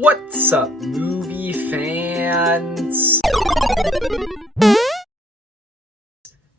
What's up, movie fans?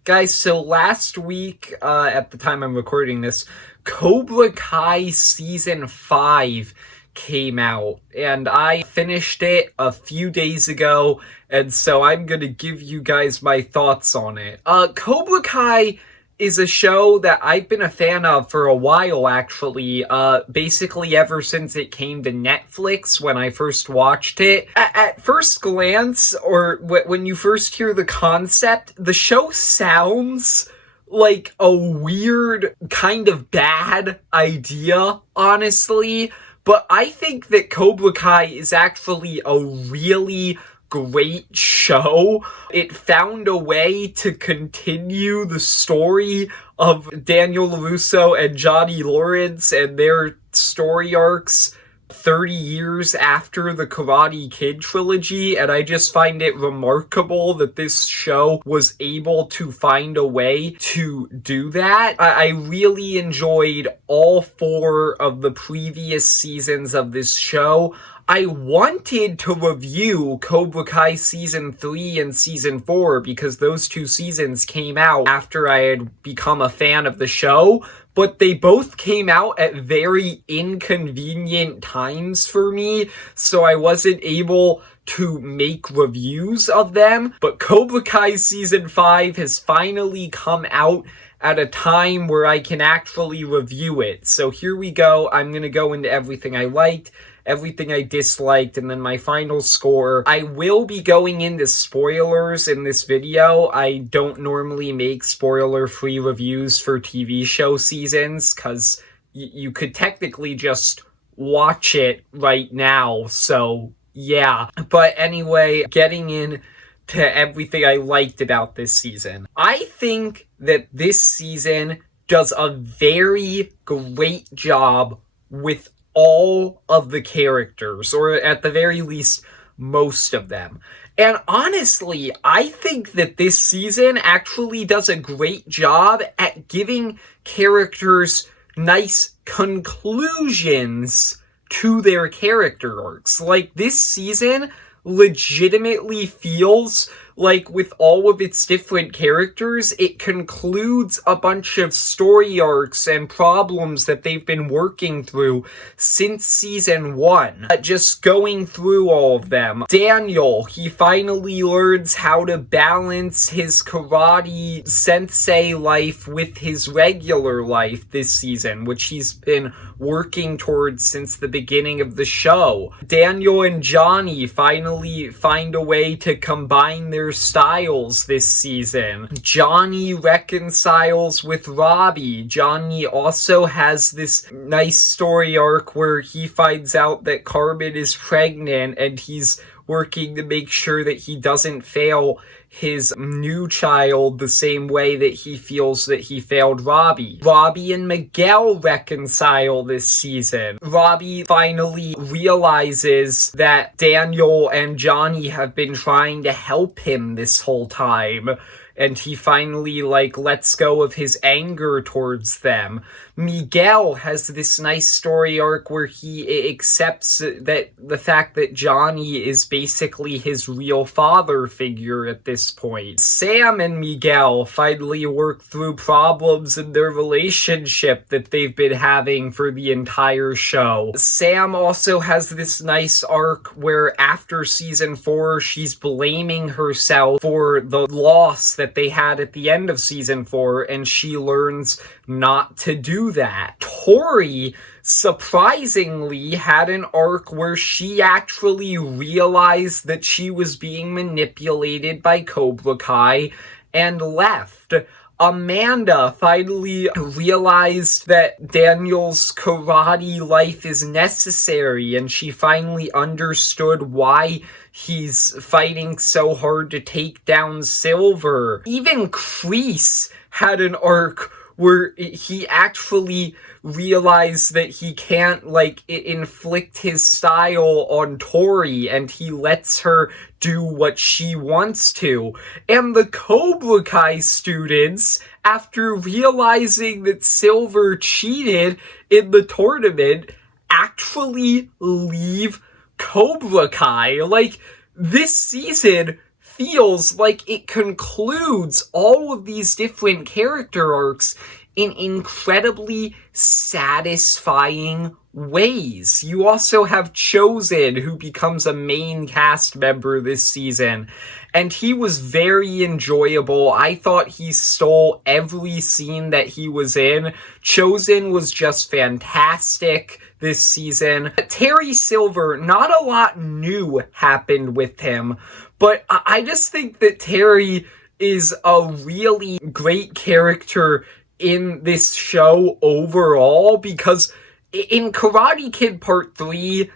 Guys, so last week, at the time I'm recording this, Cobra Kai Season 5 came out, and I finished it a few days ago, and so I'm gonna give you guys my thoughts on it. Cobra Kai is a show that I've been a fan of for a while, actually, basically ever since it came to Netflix when I first watched it. At first glance, or when you first hear the concept, the show sounds like a weird, kind of bad idea, honestly, but I think that Cobra Kai is actually a really great show. It found a way to continue the story of Daniel LaRusso and Johnny Lawrence and their story arcs 30 years after the Karate Kid trilogy, and I just find it remarkable that this show was able to find a way to do that. I really enjoyed all 4 of the previous seasons of this show. I wanted to review Cobra Kai Season 3 and Season 4 because those 2 seasons came out after I had become a fan of the show, but they both came out at very inconvenient times for me, so I wasn't able to make reviews of them. But Cobra Kai Season 5 has finally come out at a time where I can actually review it. So here we go. I'm gonna go into everything I liked, everything I disliked, and then my final score. I will be going into spoilers in this video. I don't normally make spoiler-free reviews for TV show seasons, because you could technically just watch it right now, so yeah. But anyway, getting in to everything I liked about this season. I think that this season does a very great job with all of the characters, or at the very least, most of them. And honestly, I think that this season actually does a great job at giving characters nice conclusions to their character arcs. Like, this season legitimately feels like, with all of its different characters, it concludes a bunch of story arcs and problems that they've been working through since season 1. Just going through all of them. Daniel, he finally learns how to balance his karate sensei life with his regular life this season, which he's been working towards since the beginning of the show. Daniel and Johnny finally find a way to combine their styles this season. Johnny reconciles with Robbie. Johnny also has this nice story arc where he finds out that Carmen is pregnant, and he's working to make sure that he doesn't fail his new child the same way that he feels that he failed Robbie. Robbie and Miguel reconcile this season. Robbie finally realizes that Daniel and Johnny have been trying to help him this whole time, and he finally, lets go of his anger towards them. Miguel has this nice story arc where he accepts that the fact that Johnny is basically his real father figure at this point. Sam and Miguel finally work through problems in their relationship that they've been having for the entire show. Sam also has this nice arc where after season 4, she's blaming herself for the loss that they had at the end of season 4, and she learns not to do that. Tori, surprisingly, had an arc where she actually realized that she was being manipulated by Cobra Kai and left. Amanda finally realized that Daniel's karate life is necessary, and she finally understood why he's fighting so hard to take down Silver. Even Kreese had an arc where he actually realized that he can't, inflict his style on Tori, and he lets her do what she wants to. And the Cobra Kai students, after realizing that Silver cheated in the tournament, actually leave Cobra Kai. Like, this season feels like it concludes all of these different character arcs in incredibly satisfying ways. You also have Chosen, who becomes a main cast member this season, and he was very enjoyable. I thought he stole every scene that he was in. Chosen was just fantastic this season. Terry Silver, not a lot new happened with him, but I just think that Terry is a really great character in this show overall, because in Karate Kid Part 3,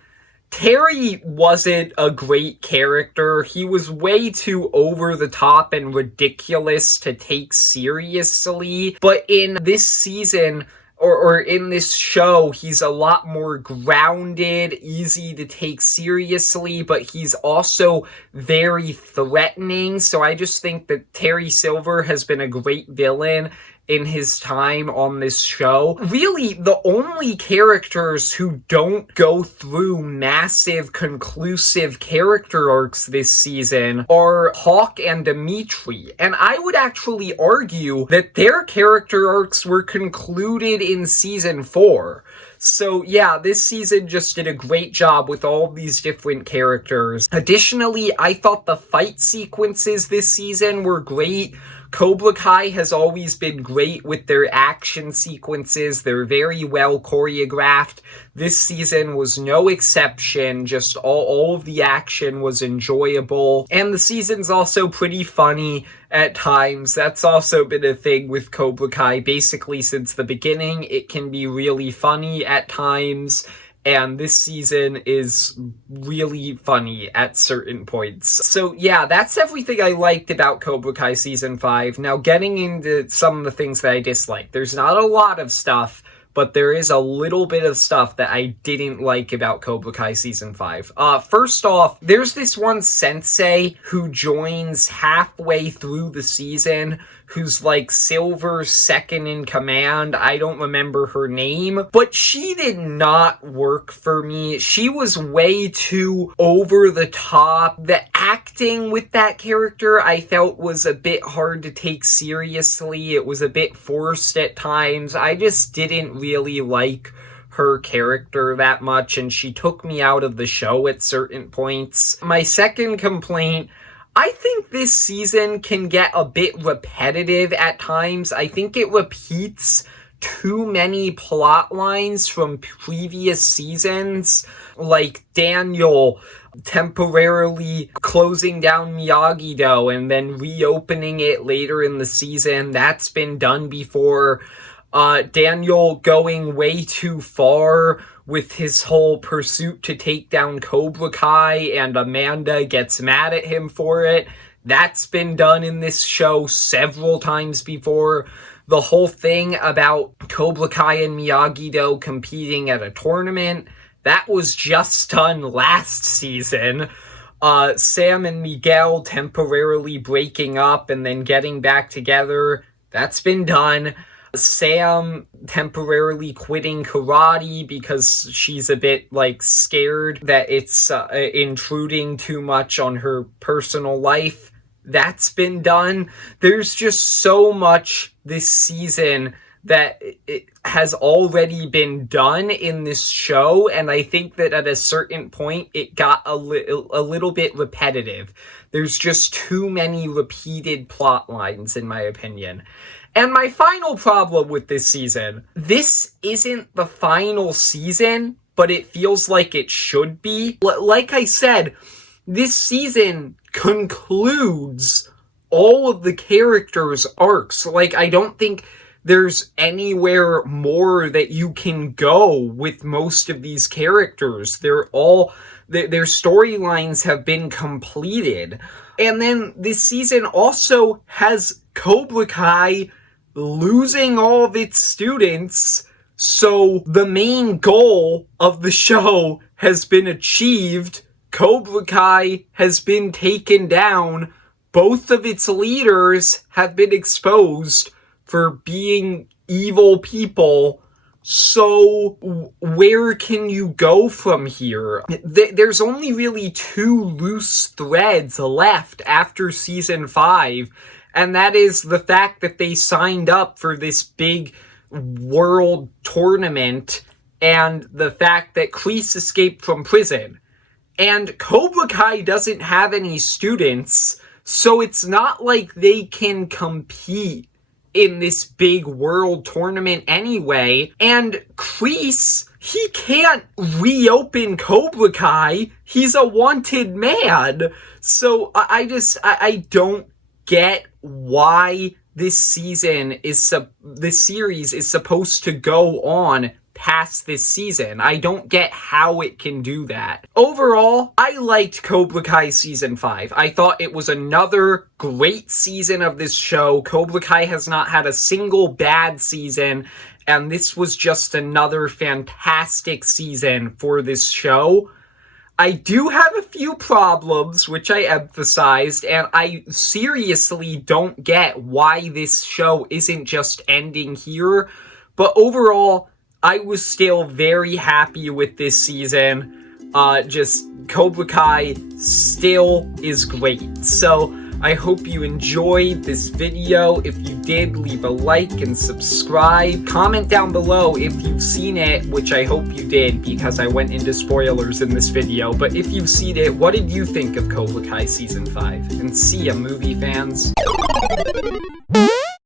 Terry wasn't a great character. He was way too over the top and ridiculous to take seriously. But in this season, or in this show, he's a lot more grounded, easy to take seriously, but he's also very threatening. So I just think that Terry Silver has been a great villain in his time on this show. Really, the only characters who don't go through massive, conclusive character arcs this season are Hawk and Dimitri. And I would actually argue that their character arcs were concluded in season 4. So yeah, this season just did a great job with all of these different characters. Additionally, I thought the fight sequences this season were great. Cobra Kai has always been great with their action sequences. They're very well choreographed. This season was no exception. Just all of the action was enjoyable. And the season's also pretty funny at times. That's also been a thing with Cobra Kai. Basically, since the beginning, it can be really funny at times. And this season is really funny at certain points. So yeah, that's everything I liked about Cobra Kai Season 5. Now getting into some of the things that I disliked. There's not a lot of stuff, but there is a little bit of stuff that I didn't like about Cobra Kai Season 5. First off, there's this one sensei who joins halfway through the season, who's like Silver's second in command. I don't remember her name, but she did not work for me. She was way too over the top. The acting with that character I felt was a bit hard to take seriously. It was a bit forced at times. I just didn't really like her character that much, and she took me out of the show at certain points. My second complaint, I think this season can get a bit repetitive at times. I think it repeats too many plot lines from previous seasons, like Daniel temporarily closing down Miyagi-Do and then reopening it later in the season. That's been done before. Daniel going way too far with his whole pursuit to take down Cobra Kai, and Amanda gets mad at him for it. That's been done in this show several times before. The whole thing about Cobra Kai and Miyagi-Do competing at a tournament, that was just done last season. Sam and Miguel temporarily breaking up and then getting back together, that's been done. Sam temporarily quitting karate because she's a bit, like, scared that it's intruding too much on her personal life. That's been done. There's just so much this season that it has already been done in this show, and I think that at a certain point it got a little bit repetitive. There's just too many repeated plot lines, in my opinion. And my final problem with this season, this isn't the final season, but it feels like it should be. Like I said, this season concludes all of the characters' arcs. Like, I don't think there's anywhere more that you can go with most of these characters. Their storylines have been completed. And then this season also has Cobra Kai losing all of its students, so the main goal of the show has been achieved. Cobra Kai has been taken down. Both of its leaders have been exposed for being evil people. So, where can you go from here? There's only really 2 loose threads left after season 5, and that is the fact that they signed up for this big world tournament, and the fact that Kreese escaped from prison. And Cobra Kai doesn't have any students, so it's not like they can compete in this big world tournament anyway. And Kreese, he can't reopen Cobra Kai. He's a wanted man. So I don't get why this series is supposed to go on past this season. I don't get how it can do that. Overall, I liked Cobra Kai Season 5. I thought it was another great season of this show. Cobra Kai has not had a single bad season, and this was just another fantastic season for this show. I do have a few problems, which I emphasized, and I seriously don't get why this show isn't just ending here. But overall, I was still very happy with this season. Just Cobra Kai still is great. So I hope you enjoyed this video. If you did, leave a like and subscribe. Comment down below if you've seen it, which I hope you did because I went into spoilers in this video. But if you've seen it, what did you think of Cobra Kai Season 5? And see ya, movie fans.